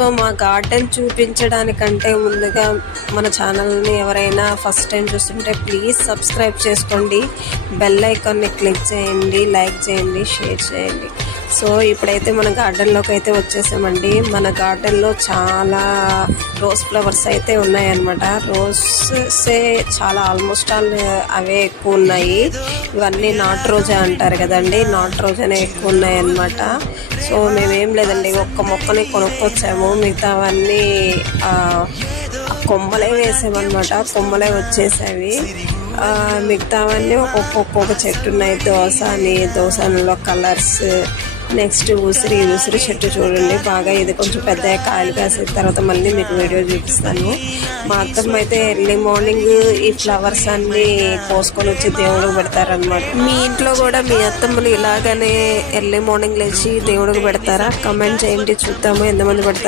So మా garden చూపించడానికంటే ముందుగా మన ఛానల్ని ఎవరైనా ఫస్ట్ టైం చూస్తుంటే ప్లీజ్ సబ్స్క్రైబ్ చేసుకోండి, బెల్ ఐకాన్ని క్లిక్ చేయండి, లైక్ చేయండి, షేర్ చేయండి. సో ఇప్పుడైతే మన గార్డెన్లోకి అయితే వచ్చేసామండి. మన గార్డెన్లో చాలా రోజ్ ఫ్లవర్స్ అయితే ఉన్నాయన్నమాట. రోసెసే చాలా ఆల్మోస్ట్ ఆల్ అవే ఎక్కువ ఉన్నాయి. ఇవన్నీ నాటు రోజా అంటారు కదండి, నాటు రోజానే ఎక్కువ ఉన్నాయన్నమాట. సో మేమేం లేదండి, ఒక్క మొక్కని కొనుక్కొచ్చాము, మిగతావన్నీ కొమ్మలే వేసామన్నమాట. కొమ్మలే వచ్చేసేవి. మిగతావన్నీ ఒక్కొక్క చెట్టు ఉన్నాయి. దోసలో కలర్స్, నెక్స్ట్ ఉసిరి చెట్టు చూడండి బాగా, ఇది కొంచెం పెద్ద కాయలు కాసిన తర్వాత మళ్ళీ మీకు వీడియో చూపిస్తాను. మా అత్తమ్మ అయితే ఎర్లీ మార్నింగ్ ఈ ఫ్లవర్స్ అన్ని కోసుకొని వచ్చి దేవుడికి పెడతారనమాట. మీ ఇంట్లో కూడా మీ అత్తమ్మలు ఇలాగనే ఎర్లీ మార్నింగ్ లేచి దేవుడికి పెడతారా? కమెంట్ చేయండి, చూద్దాము ఎంతమంది పెడతారు.